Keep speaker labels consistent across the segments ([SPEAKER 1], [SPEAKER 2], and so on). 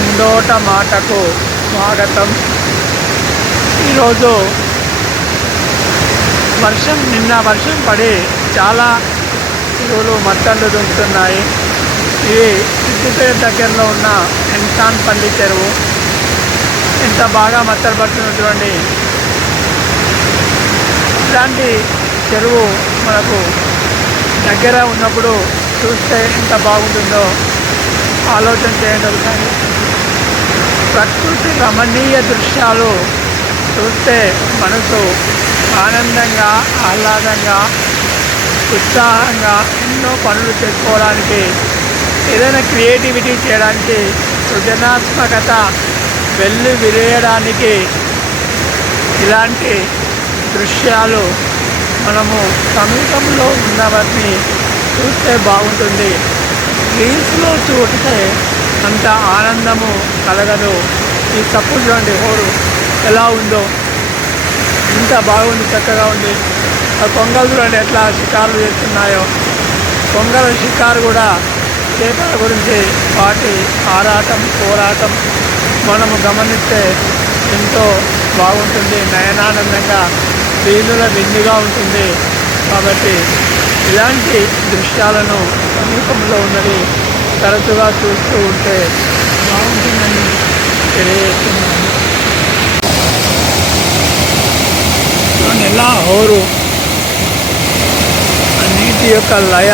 [SPEAKER 1] రెండోట మాటకు స్వాగతం. ఈరోజు వర్షం నిన్న వర్షం పడి చాలా చెరువులు మట్టలు దుంకుతున్నాయి ఇది సిద్దిపేట దగ్గరలో ఉన్న ఎన్సాన్పల్లి చెరువు. ఎంత బాగా మత్తలు పడుతుందో చూడండి ఇలాంటి చెరువు మనకు దగ్గర ఉన్నప్పుడు చూస్తే ఎంత బాగుంటుందో ఆలోచన చేయండి ఒకసారి ప్రకృతి రమణీయ దృశ్యాలు చూస్తే మనసు ఆనందంగా ఆహ్లాదంగా ఉత్సాహంగా ఎన్నో పనులు చేసుకోవడానికి ఏదైనా క్రియేటివిటీ చేయడానికి సృజనాత్మకత వెళ్ళి విరేయడానికి ఇలాంటి దృశ్యాలు మనము సమీపంలో ఉన్నవన్నీ చూస్తే బాగుంటుంది. రీల్స్లో చూస్తే అంత ఆనందము కలగదు. ఈ తప్పు చూడండి హోరు ఎలా ఉందో. ఎంత బాగుంది చక్కగా ఉంది. ఆ కొంగలు చూడండి ఎట్లా షికారులు చేస్తున్నాయో. కొంగల షికారు కూడా చేపల గురించి వాటి ఆరాటం పోరాటం మనము గమనిస్తే ఎంతో బాగుంటుంది. నయనానందంగా వీధుల విందుగా ఉంటుంది. కాబట్టి ఇలాంటి దృశ్యాలను సమీపంలో ఉన్నది తరచుగా చూస్తూ ఉంటే బాగుంటుందని తెలియజేస్తున్నాను. చూడండి ఎలా హోరు. ఆ నీటి యొక్క లయ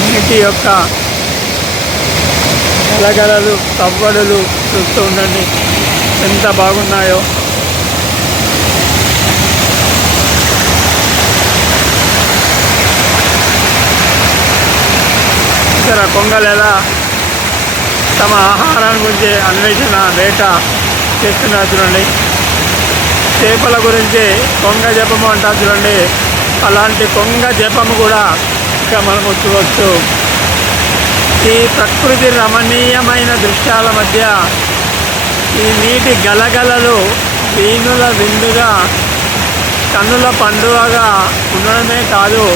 [SPEAKER 1] నీటి యొక్క గలగలలు తవ్వడులు చూస్తూ ఉండండి. ఎంత బాగున్నాయో. ఇతర కొంగలు ఎలా తమ ఆహారాన్ని గురించి అన్వేషణ వేట చేస్తున్నారు చూడండి. చేపల గురించి కొంగ జపము అంటారు చూడండి. అలాంటి కొంగ జపము కూడా ఇంకా మనము చూడవచ్చు ఈ ప్రకృతి రమణీయమైన దృశ్యాల మధ్య ఈ నీటి గలగలలు వీణుల విందుగా కన్నుల పండుగగా ఉండడమే కాదు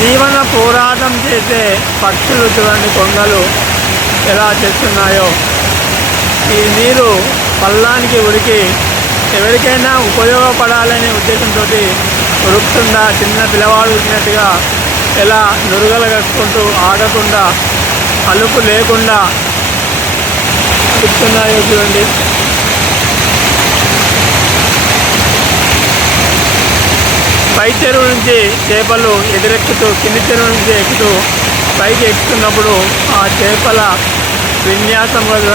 [SPEAKER 1] జీవన పోరాటం చేసే పక్షులు చూడండి కొంగలు ఎలా చేస్తున్నాయో. ఈ నీరు పల్లానికి ఉరికి ఎవరికైనా ఉపయోగపడాలనే ఉద్దేశంతో ఉరుకుతుందా చిన్న పిల్లవాడు ఉరికినట్టుగా ఎలా నురుగలు కట్టుకుంటూ ఆగకుండా అలుపు లేకుండా ఉరుకుతున్నాయో చూడండి. పై చెరువు నుంచి చేపలు ఎదురెక్కుతూ కింది చెరువు నుంచి ఎక్కుతూ పైకి ఎక్కుతున్నప్పుడు ఆ చేపల విన్యాసం కూడా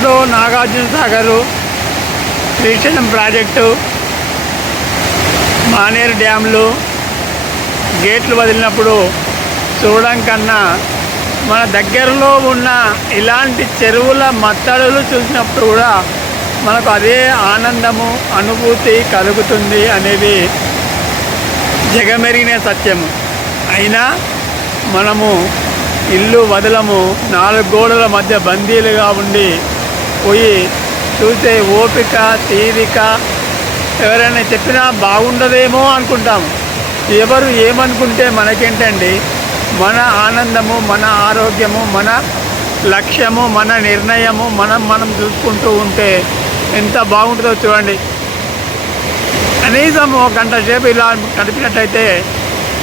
[SPEAKER 1] ఎక్కడో నాగార్జున సాగరు శ్రీశైలం ప్రాజెక్టు మానేరు డ్యామ్లు గేట్లు వదిలినప్పుడు చూడడం కన్నా మన దగ్గరలో ఉన్న ఇలాంటి చెరువుల మత్తడులు చూసినప్పుడు కూడా మనకు అదే ఆనందము అనుభూతి కలుగుతుంది అనేది జగమెరిగిన సత్యము. అయినా మనము ఇల్లు వదలము నాలుగు గోడల మధ్య బందీలుగా ఉండి పోయి చూసే ఓపిక తీరిక ఎవరైనా చెప్పినా బాగుండదేమో అనుకుంటాము ఎవరు ఏమనుకుంటే మనకేంటండి? మన ఆనందము మన ఆరోగ్యము మన లక్ష్యము మన నిర్ణయము మనం మనం చూసుకుంటూ ఉంటే ఎంత బాగుంటుందో చూడండి. కనీసం ఒక గంట సేపు ఇలా గడిపినట్టయితే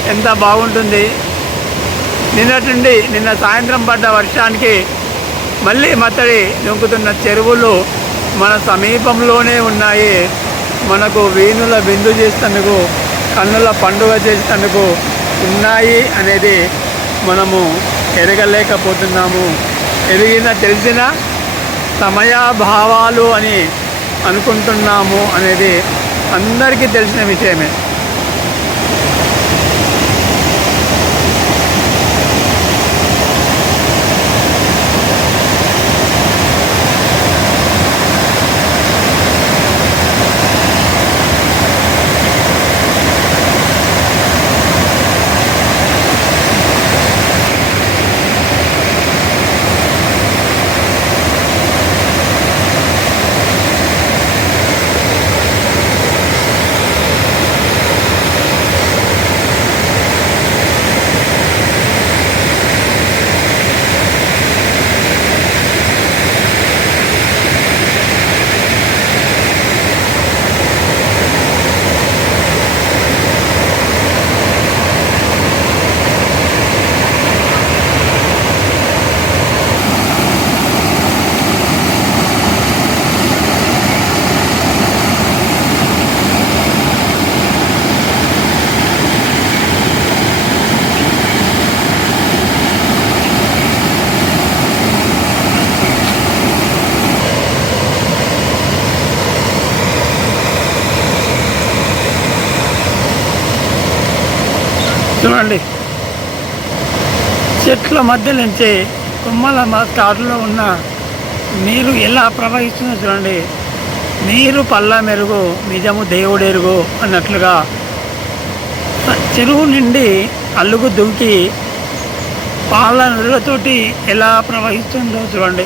[SPEAKER 1] ఎంత బాగుంటుంది. నిన్నటి నుండి నిన్న సాయంత్రం పడ్డ వర్షానికి మళ్ళీ మత్తడి దొంకుతున్న చెరువులు మన సమీపంలోనే ఉన్నాయి. మనకు వీణుల బిందు చేసినందుకు కన్నుల పండుగ చేసినందుకు ఉన్నాయి అనేది మనము ఎరగలేకపోతున్నాము. ఎరిగిన తెలిసిన సమయాభావాలు అని అనుకుంటున్నాము అనేది అందరికీ తెలిసిన విషయమే. చూడండి. చెట్ల మధ్య నుంచి కొమ్మల మ- తాడులో ఉన్న నీరు ఎలా ప్రవహిస్తుందో చూడండి. నీరు పల్ల మెరుగు నిజము దేవుడెరుగు అన్నట్లుగా చెరువు నిండి అల్లుగు దుంకి పాల నీళ్ళతోటి ఎలా ప్రవహిస్తుందో చూడండి.